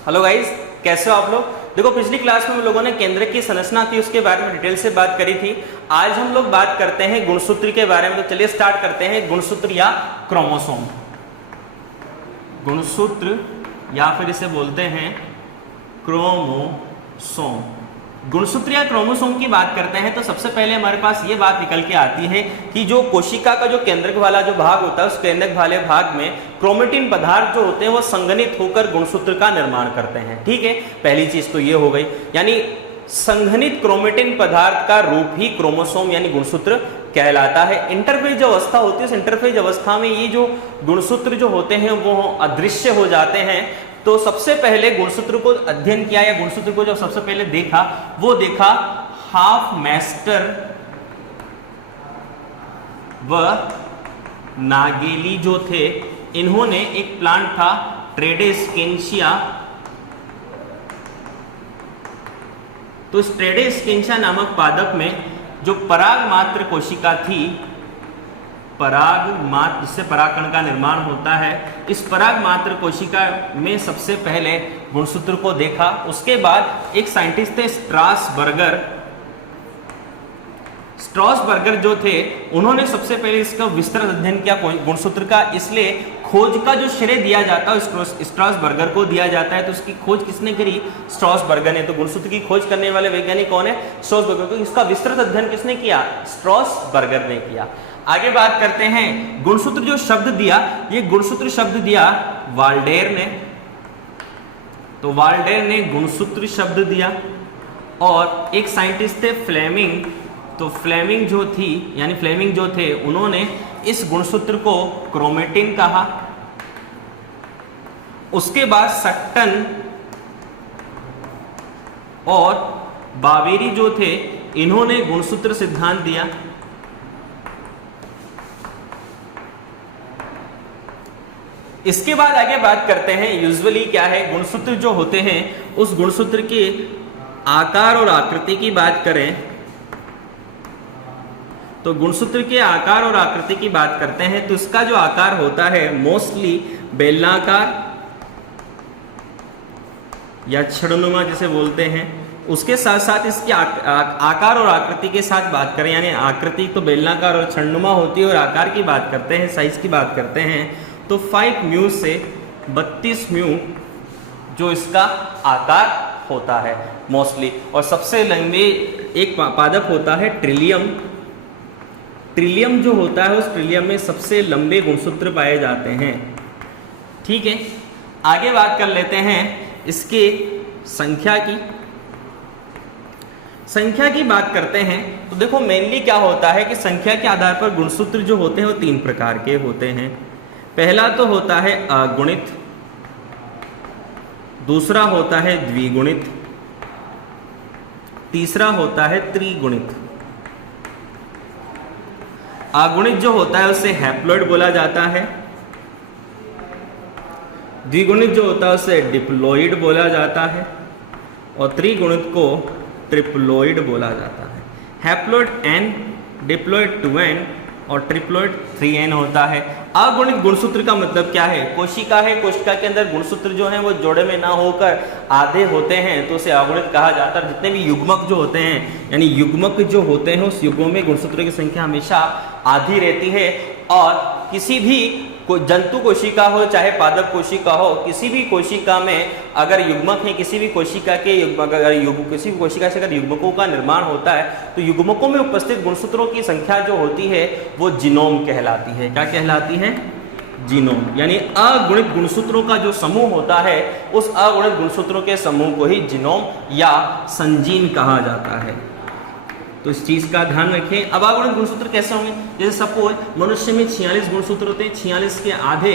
Hello guys, कैसे हो आप लोग। देखो, पिछली क्लास में हम लोगों ने केंद्रक की संरचना थी उसके बारे में डिटेल से बात करी थी। आज हम लोग बात करते हैं गुणसूत्र के बारे में। तो चलिए स्टार्ट करते हैं। गुणसूत्र या क्रोमोसोम, गुणसूत्र या फिर इसे बोलते हैं क्रोमोसोम। गुणसूत्र या क्रोमोसोम की बात करते हैं तो सबसे पहले हमारे पास ये बात निकल के आती है कि जो कोशिका का जो केंद्रक वाला जो भाग होता है उस केंद्रक वाले भाग में क्रोमेटिन पदार्थ जो होते हैं वो संघनित होकर गुणसूत्र का निर्माण करते हैं। ठीक है, पहली चीज तो ये हो गई, यानी संघनित क्रोमेटिन पदार्थ का रूप ही क्रोमोसोम यानी गुणसूत्र कहलाता है। इंटरफेज जो अवस्था होती है उस इंटरफेज अवस्था में ये जो गुणसूत्र जो होते हैं वो अदृश्य हो जाते हैं। तो सबसे पहले गुणसूत्र को अध्ययन किया या गुणसूत्र को जो सबसे पहले देखा वो देखा हॉफमैस्टर व नागेली जो थे। इन्होंने एक प्लांट था ट्रेडेस्केंशिया, तो इस ट्रेडेस्केंशिया नामक पादप में जो पराग मात्र कोशिका थी, पराग मात्र जिससे परागकण का निर्माण होता है, इस पराग मात्र कोशिका में सबसे पहले गुणसूत्र को देखा। उसके बाद एक साइंटिस्ट थे स्ट्रॉसबर्गर जो थे, उन्होंने सबसे पहले इसका विस्तृत अध्ययन किया गुणसूत्र का। इसलिए खोज का जो श्रेय दिया जाता है स्ट्रॉसबर्गर को दिया जाता है। तो उसकी खोज किसने करी? स्ट्रॉसबर्गर ने। तो गुणसूत्र की खोज करने वाले वैज्ञानिक कौन है? स्ट्रॉसबर्गर। तो इसका विस्तृत अध्ययन किसने किया? स्ट्रॉसबर्गर ने किया। आगे बात करते हैं गुणसूत्र जो शब्द दिया, ये गुणसूत्र शब्द दिया वाल्डेर ने। तो वाल्डेर ने गुणसूत्र शब्द दिया। और एक साइंटिस्ट थे फ्लेमिंग। तो फ्लेमिंग जो थी यानी फ्लेमिंग जो थे उन्होंने इस गुणसूत्र को क्रोमेटिन कहा। उसके बाद सट्टन और बावेरी जो थे इन्होंने गुणसूत्र सिद्धांत दिया। इसके बाद आगे बात करते हैं यूजुअली क्या है गुणसूत्र जो होते हैं उस गुणसूत्र के आकार और आकृति की बात करें तो गुणसूत्र के आकार और आकृति की बात करते हैं तो इसका जो आकार होता है मोस्टली बेलनाकार या छड़नुमा जिसे बोलते हैं। उसके साथ साथ इसके आकार और आकृति के साथ बात करें, यानी आकृति तो बेलनाकार और छड़नुमा होती है और आकार की बात करते हैं, साइज की बात करते हैं तो 5 म्यू से 32 म्यू जो इसका आकार होता है मोस्टली। और सबसे लंबे एक पादप होता है ट्रिलियम। ट्रिलियम जो होता है उस ट्रिलियम में सबसे लंबे गुणसूत्र पाए जाते हैं। ठीक है, आगे बात कर लेते हैं इसके संख्या की बात करते हैं। तो देखो मेनली क्या होता है कि संख्या के आधार पर गुणसूत्र जो होते हैं वो 3 प्रकार के होते हैं। पहला तो होता है अगुणित, दूसरा होता है द्विगुणित, तीसरा होता है त्रिगुणित। अगुणित जो होता है उसे हैप्लॉइड बोला जाता है, द्विगुणित जो होता है उसे डिप्लॉइड बोला जाता है और त्रिगुणित को ट्रिप्लॉइड बोला जाता है। हैप्लॉइड n, डिप्लॉइड 2n और ट्रिप्लॉइड 3n होता है। अगुणित गुणसूत्र का मतलब क्या है? कोशिका है, कोशिका के अंदर गुणसूत्र जो है वो जोड़े में ना होकर आधे होते हैं तो उसे अगुणित कहा जाता है। जितने भी युग्मक जो होते हैं यानी युग्मक जो होते हैं उस युग्मों में गुणसूत्रों की संख्या हमेशा आधी रहती है। और किसी भी जंतु कोशिका हो चाहे पादप कोशिका हो, किसी भी कोशिका में अगर युग्मक है, किसी भी कोशिका के किसी भी कोशिका से अगर युग्मकों का निर्माण होता है तो युग्मकों में उपस्थित गुणसूत्रों की संख्या जो होती है वो जीनोम कहलाती है। क्या कहलाती है? जीनोम। यानी अगुणित गुणसूत्रों का जो समूह होता है उस अगुणित गुणसूत्रों के समूह को ही जीनोम या संजीन कहा जाता है। तो इस चीज का ध्यान रखें। अब अगुणित गुणसूत्र कैसे होंगे? जैसे सपोज मनुष्य में 46 गुणसूत्र होते हैं, 46 के आधे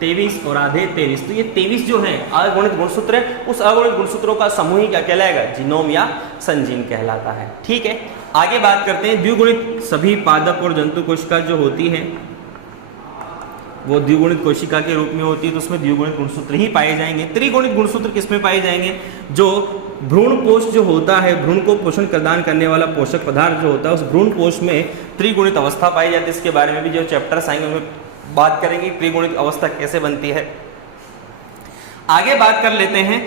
23 और आधे 23। तो ये 23 जो है अगुणित गुणसूत्र है, उस अगुणित गुणसूत्रों का समूह ही क्या कहलाएगा? जीनोम या संजीन कहलाता है। ठीक है, आगे बात करते हैं द्विगुणित। सभी पादप और जंतु कोशिका जो होती है वो द्विगुणित कोशिका के रूप में होती है तो उसमें द्विगुणित गुणसूत्र ही पाए जाएंगे। त्रिगुणित गुणसूत्र किसमें पाए जाएंगे? जो भ्रूण पोष जो होता है, भ्रूण को पोषण प्रदान करने वाला पोषक पदार्थ जो होता है उस भ्रूण पोष में त्रिगुणित अवस्था पाई जाती है। इसके बारे में भी जो चैप्टर्स आएंगे उनमें बात करेंगे त्रिगुणित अवस्था कैसे बनती है। आगे बात कर लेते हैं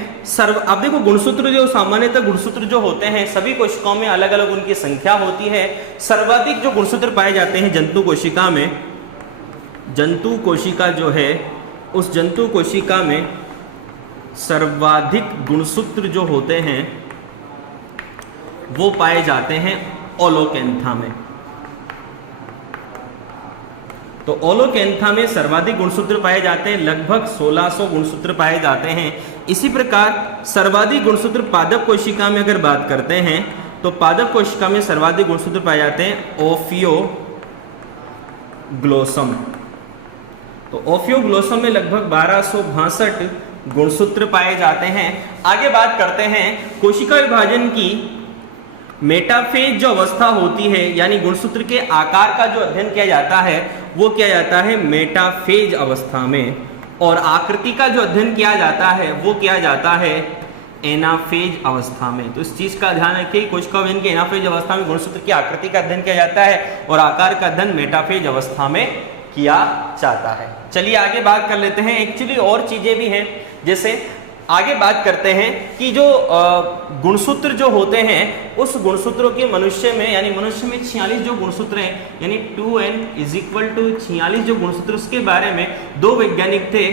अब देखो गुणसूत्र जो सामान्यतः गुणसूत्र जो होते हैं सभी कोशिकाओं में अलग अलग उनकी संख्या होती है। सर्वाधिक जो गुणसूत्र पाए जाते हैं जंतु कोशिका में, जंतु कोशिका जो है उस जंतु कोशिका में सर्वाधिक गुणसूत्र जो होते हैं वो पाए जाते हैं ओलोकेंथा में। तो ओलोकेंथा में सर्वाधिक गुणसूत्र पाए जाते हैं, लगभग 1600 गुणसूत्र पाए जाते हैं। इसी प्रकार सर्वाधिक गुणसूत्र पादप कोशिका में अगर बात करते हैं तो पादप कोशिका में सर्वाधिक गुणसूत्र पाए जाते हैं ओफियोग्लोसम। तो ओफियोग्लोसम में लगभग 1262 गुणसूत्र पाए जाते हैं। आगे बात करते हैं कोशिका विभाजन की मेटाफेज जो अवस्था होती है, यानी गुणसूत्र के आकार का जो अध्ययन किया जाता है वो किया जाता है मेटाफेज अवस्था में, और आकृति का जो अध्ययन किया जाता है वो किया जाता है एनाफेज अवस्था में। तो इस चीज का ध्यान रखिए, कोशिका विभाजन की एनाफेज अवस्था में गुणसूत्र की आकृति का अध्ययन किया जाता है और आकार का अध्ययन मेटाफेज अवस्था में किया जाता है। चलिए आगे बात कर लेते हैं। एक्चुअली और चीजें भी हैं, जैसे आगे बात करते हैं कि जो गुणसूत्र जो होते हैं उस गुणसूत्रों के मनुष्य में, यानी मनुष्य में 46 जो गुणसूत्र हैं, यानी 2n = 46 जो गुणसूत्र, उसके बारे में दो वैज्ञानिक थे,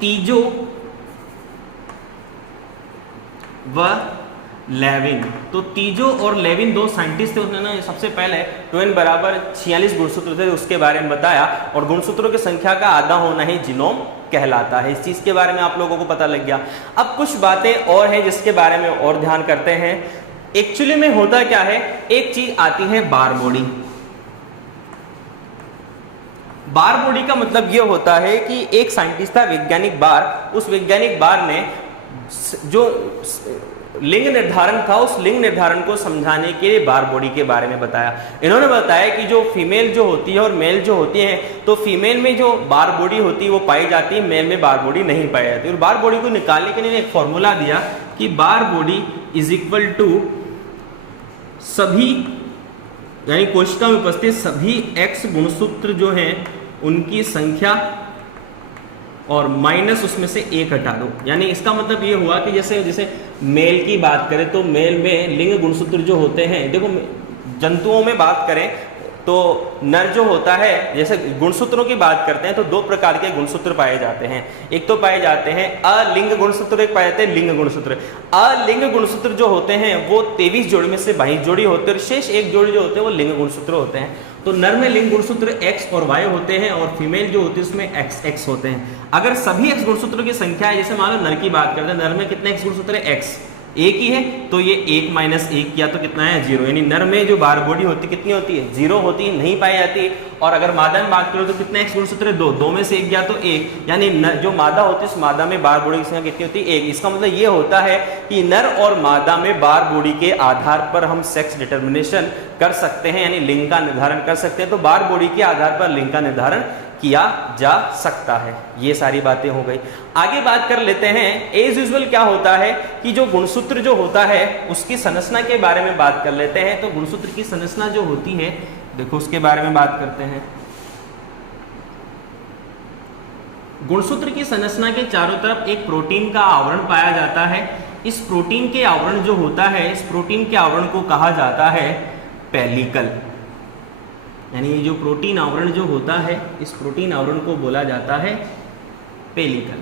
तीजो व लेविन। तो तीजो और लेविन दो साइंटिस्ट थे, उन्होंने सबसे पहले 2n = 46 गुणसूत्र थे उसके बारे में बताया, और गुणसूत्रों की संख्या का आधा होना ही जीनोम कहलाता है। इस चीज के बारे में आप लोगों को पता लग गया। अब कुछ बातें और हैं जिसके बारे में और ध्यान करते हैं। एक्चुअली में होता क्या है, एक चीज आती है बार बॉडी। बार बॉडी का मतलब यह होता है कि एक साइंटिस्ट था वैज्ञानिक बार, उस वैज्ञानिक बार ने जो लिंग निर्धारण था उस लिंग निर्धारण को समझाने के लिए बार बॉडी के बारे में बताया। इन्होंने बताया कि जो फीमेल जो होती है और मेल जो होती है, तो फीमेल में जो बार बॉडी होती है वो पाई जाती है, मेल में बार बॉडी नहीं पाई जाती। और बार बॉडी को निकालने के लिए एक फॉर्मूला दिया कि बार बॉडी = सभी, यानी कोशिका में उपस्थित सभी X गुणसूत्र जो हैं उनकी संख्या और माइनस उसमें से 1 हटा दो। यानी इसका मतलब ये हुआ कि जैसे मेल की बात करें तो मेल में लिंग गुणसूत्र जो होते हैं, देखो जंतुओं में बात करें तो नर जो होता है, जैसे गुणसूत्रों की बात करते हैं तो दो प्रकार के गुणसूत्र पाए जाते हैं। एक तो पाए जाते हैं अलिंग गुणसूत्र, एक पाए जाते हैं लिंग गुणसूत्र। अलिंग गुणसूत्र जो होते हैं वो 23 जोड़ी में से 22 जोड़ी होते हैं, और शेष एक जोड़ी जो होते हैं वो लिंग गुणसूत्र होते हैं। तो नर में लिंग गुणसूत्र X और Y होते हैं, और फीमेल जो होती है उसमें XX होते हैं। अगर सभी X गुणसूत्रों की संख्या है, जैसे मान लो नर की बात करते हैं, नर में कितने X गुणसूत्र है, X एक ही है, तो ये 1 - 1 किया तो कितना है, 0। यानी नर में जो बार बॉडी होती कितनी होती है, 0 होती है, नहीं पाई जाती। और अगर मादा में बात करो तो कितने X गुणसूत्र है, 2 में से 1 गया तो 1। यानी जो मादा होती है उस मादा में बार बॉडी की संख्या कितनी होती है, 1। इसका मतलब ये होता है कि नर और मादा में बार बॉडी के आधार पर हम सेक्स डिटर्मिनेशन कर सकते हैं, यानी लिंग का निर्धारण कर सकते हैं। तो बार बॉडी के आधार पर लिंग का निर्धारण किया जा सकता है। ये सारी बातें हो गई। आगे बात कर लेते हैं, एज यूजुअल क्या होता है कि जो गुणसूत्र जो होता है उसकी संरचना के बारे में बात कर लेते हैं। तो गुणसूत्र की संरचना जो होती है, देखो उसके बारे में बात करते हैं। गुणसूत्र की संरचना के चारों तरफ एक प्रोटीन का आवरण पाया जाता है। इस प्रोटीन के आवरण जो होता है, इस प्रोटीन के आवरण को कहा जाता है पेलिकल। यानी ये जो प्रोटीन आवरण जो होता है, इस प्रोटीन आवरण को बोला जाता है पेलिकल।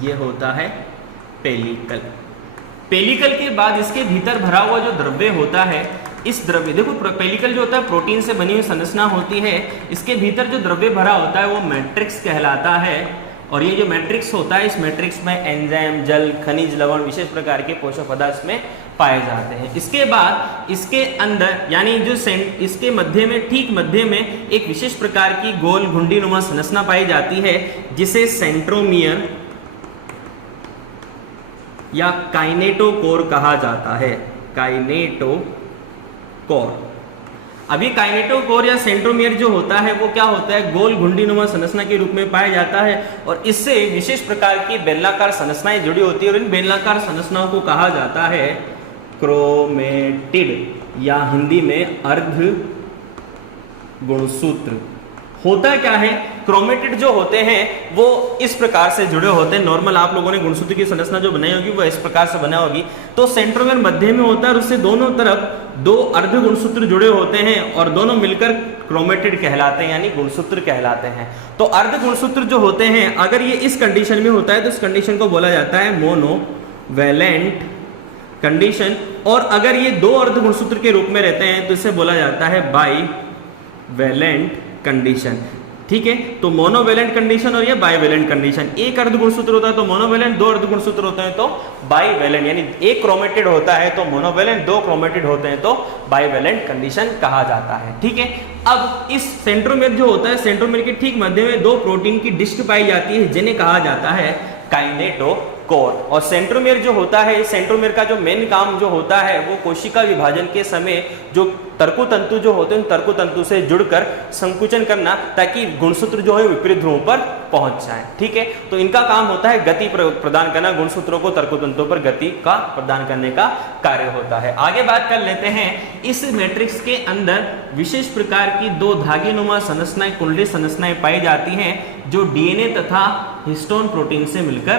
ये होता है पेलिकल। पेलिकल के बाद इसके भीतर भरा हुआ जो द्रव्य होता है, इस द्रव्य, देखो पेलिकल जो होता है प्रोटीन से बनी हुई संरचना होती है। इसके भीतर जो द्रव्य भरा होता है वो मैट्रिक्स कहलाता है। और ये जो मैट्रिक्स होता है, इस मैट्रिक्स में एंजाइम, जल, खनिज, लवण, विशेष प्रकार के पोषक पदार्थ में पाए जाते हैं। इसके बाद इसके अंदर, यानी जो इसके मध्य में, ठीक मध्य में एक विशेष प्रकार की गोल घुंडीनुमा संरचना पाई जाती है, जिसे सेंट्रोमियर या काइनेटोकोर कहा जाता है। काइनेटोकोर। अभी काइनेटोकोर या सेंट्रोमियर जो होता है वो क्या होता है, गोल घुंडीनुमा संरचना के रूप में पाया जाता है, और इससे विशेष प्रकार की बेलनाकार संरचनाएं जुड़ी होती है, और इन बेलनाकार संरचनाओं को कहा जाता है क्रोमेटिड या हिंदी में अर्ध गुणसूत्र। होता क्या है, क्रोमेटिड जो होते हैं वो इस प्रकार से जुड़े होते हैं। नॉर्मल आप लोगों ने गुणसूत्र की संरचना जो बनाई होगी वो इस प्रकार से बना होगी। तो सेंट्रोमियर मध्य में होता है और उससे दोनों तरफ दो अर्ध गुणसूत्र जुड़े होते हैं और दोनों मिलकर क्रोमेटिड कहलाते हैं, यानी गुणसूत्र कहलाते हैं। तो अर्ध गुणसूत्र जो होते हैं, अगर ये इस कंडीशन में होता है तो इस कंडीशन को बोला जाता है मोनोवैलेंट कंडीशन, और अगर ये दो अर्ध गुणसूत्र के रूप में रहते हैं तो इसे बोला जाता है बाईवैलेंट कंडीशन। ठीक है, तो मोनोवैलेंट कंडीशन और ये बाईवैलेंट कंडीशन। एक अर्ध गुणसूत्र होता है तो मोनोवैलेंट, दो अर्ध गुणसूत्र होते हैं तो बाईवैलेंट, यानी एक क्रोमेटिड होता है तो मोनोवैलेंट, दो क्रोमेटिड होते हैं तो बाईवैलेंट कंडीशन कहा जाता है। ठीक है, अब इस सेंट्रोमियर जो होता है, सेंट्रोमियर के ठीक मध्य में दो प्रोटीन की डिस्क पाई जाती है जिन्हें कहा जाता है काइनेटोकोर। और सेंट्रोमियर जो होता है, सेंट्रोमियर का जो मेन काम जो होता है वो कोशिका विभाजन के समय जो तर्कुतंतु जो होते हैं उन तर्कुतंतु से जुड़कर संकुचन करना, ताकि गुणसूत्र जो है विपरीत ध्रुव पर पहुंच जाए। ठीक है, तो इनका काम होता है गति प्रदान करना, गुणसूत्रों को तर्कुतंतुओं पर गति का प्रदान करने का कार्य होता है। आगे बात कर लेते हैं, इस मैट्रिक्स के अंदर विशेष प्रकार की दो धागेनुमा संरचनाएं, कुंडली संरचनाएं पाई जाती हैं जो डीएनए तथा हिस्टोन प्रोटीन से मिलकर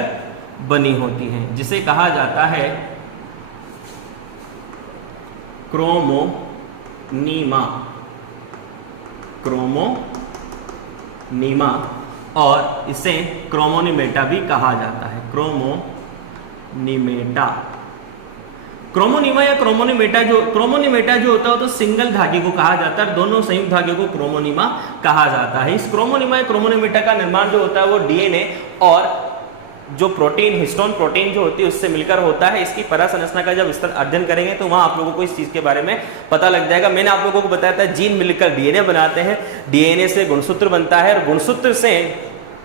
बनी होती हैं, जिसे कहा जाता है क्रोमोनीमा। क्रोमोनीमा और इसे क्रोमोनीमेटा भी कहा जाता है, क्रोमोनीमेटा। क्रोमोनीमा या क्रोमोनीमेटा जो होता है तो सिंगल धागे को कहा जाता है, दोनों संयुक्त धागे को क्रोमोनीमा कहा जाता है। इस क्रोमोनीमा या क्रोमोनीमेटा का निर्माण जो होता है वो डीएनए और जो प्रोटीन, हिस्टोन प्रोटीन जो होती है उससे मिलकर होता है। इसकी परासंरचना का जब विस्तृत अध्ययन करेंगे तो वहां आप लोगों को इस चीज के बारे में पता लग जाएगा। मैंने आप लोगों को बताया था जीन मिलकर डीएनए बनाते हैं, डीएनए से गुणसूत्र बनता है और गुणसूत्र से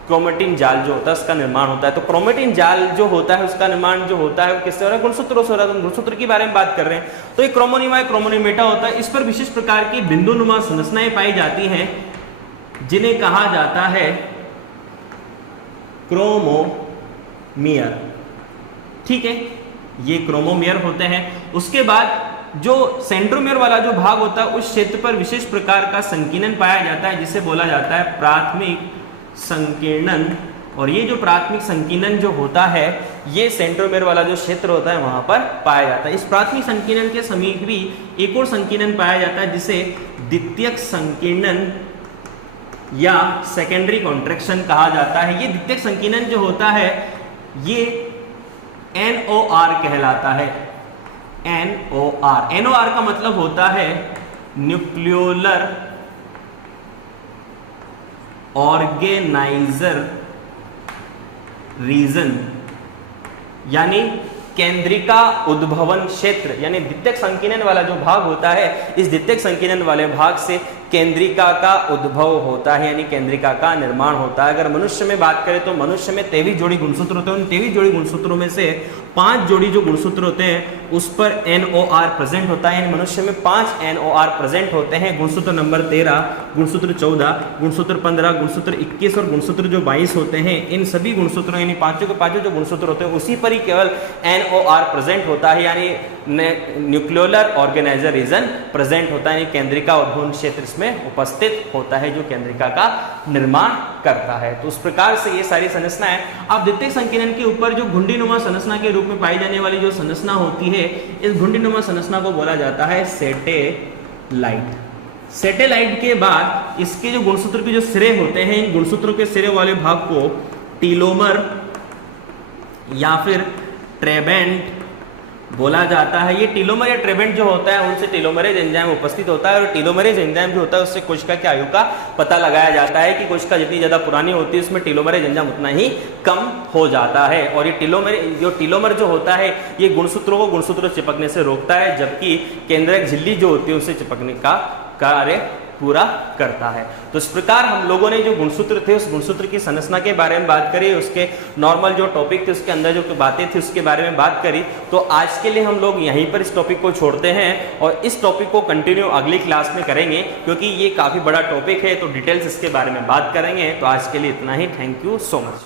क्रोमेटिन जाल जो होता है उसका निर्माण होता है। तो क्रोमेटिन जाल जो होता है उसका निर्माण जो होता है वो किससे हो रहा है, गुणसूत्रों से हो रहा है। तो गुणसूत्र के बारे में बात कर रहे हैं, तो एक क्रोमोनीमा क्रोमोनीमेटा होता है। इस पर विशेष प्रकार की बिंदुनुमा संरचनाएं पाई जाती हैं जिन्हें कहा जाता है क्रोमोमियर। ठीक है, ये क्रोमोमियर होते हैं। उसके बाद जो सेंट्रोमियर वाला जो भाग होता है उस क्षेत्र पर विशेष प्रकार का संकीर्णन पाया जाता है जिसे बोला जाता है प्राथमिक संकीर्णन। और ये जो प्राथमिक संकीर्णन जो होता है ये सेंट्रोमियर वाला जो क्षेत्र होता है वहां पर पाया जाता है। इस प्राथमिक संकीर्णन के समीप भी एक और संकीर्णन पाया जाता है जिसे द्वितीयक संकीर्णन या सेकेंडरी कॉन्ट्रैक्शन कहा जाता है। ये द्वितीयक संकीर्णन जो होता है ये NOR कहलाता है। NOR का मतलब होता है न्यूक्लियोलर ऑर्गेनाइजर रीजन, यानी केंद्रिका उद्भवन क्षेत्र। यानी द्वितीयक संकीर्णन वाला जो भाग होता है, इस द्वितीयक संकीर्णन वाले भाग से केंद्रिका का उद्भव होता है, यानी केंद्रिका का निर्माण होता है। अगर मनुष्य में बात करें तो मनुष्य में 23 जोड़ी गुणसूत्र होते हैं। उन 23 जोड़ी गुणसूत्रों में से 5 जोड़ी जो गुणसूत्र होते हैं उस पर NOR प्रेजेंट होता है, यानी मनुष्य में 5 NOR प्रेजेंट होते हैं। गुणसूत्र नंबर 13, गुणसूत्र 14, गुणसूत्र 15, गुणसूत्र 21 और गुणसूत्र जो 22 होते हैं, इन सभी गुणसूत्रों यानी पांचों के पांचों जो गुणसूत्र होते हैं उसी पर ही केवल NOR प्रेजेंट होता है, यानी न्यूक्लियोलर ऑर्गेनाइजर रीजन प्रेजेंट होता है, यानी केंद्रिका उद्भवन क्षेत्र इसमें उपस्थित होता है जो केंद्रिका का निर्माण करता है। तो उस प्रकार से ये सारी संरचनाएं। अब द्वितीयक संकीर्णन के ऊपर जो घुंडीनुमा संरचना के रूप में पाई जाने वाली जो संरचना होती है, इस घुंडीनुमा संरचना को बोला जाता है सैटेलाइट। सैटेलाइट के बाद इसके जो गुणसूत्र के जो सिरे होते हैं, इन गुणसूत्रों के सिरे वाले भाग को टीलोमर या फिर ट्रेबेंट बोला जाता है। ये टीलोमर या ट्रेबेंट जो होता है उनसे टीलोमरेज एंजाइम उपस्थित होता है और टीलोमरेज एंजाइम जो होता है उससे कोशिका की आयु का पता लगाया जाता है कि कोशिका जितनी ज्यादा पुरानी होती है उसमें टीलोमरेज एंजाइम उतना ही कम हो जाता है। और ये टीलोमर जो होता है ये गुणसूत्रों को गुणसूत्रों चिपकने से रोकता है, जबकि केंद्रक झिल्ली जो होती है उसे चिपकने का कार्य पूरा करता है। तो इस प्रकार हम लोगों ने जो गुणसूत्र थे उस गुणसूत्र की संरचना के बारे में बात करी, उसके नॉर्मल जो टॉपिक थे उसके अंदर जो बातें थी उसके बारे में बात करी। तो आज के लिए हम लोग यहीं पर इस टॉपिक को छोड़ते हैं और इस टॉपिक को कंटिन्यू अगली क्लास में करेंगे, क्योंकि ये काफी बड़ा टॉपिक है तो डिटेल्स इसके बारे में बात करेंगे। तो आज के लिए इतना ही। Thank you so much.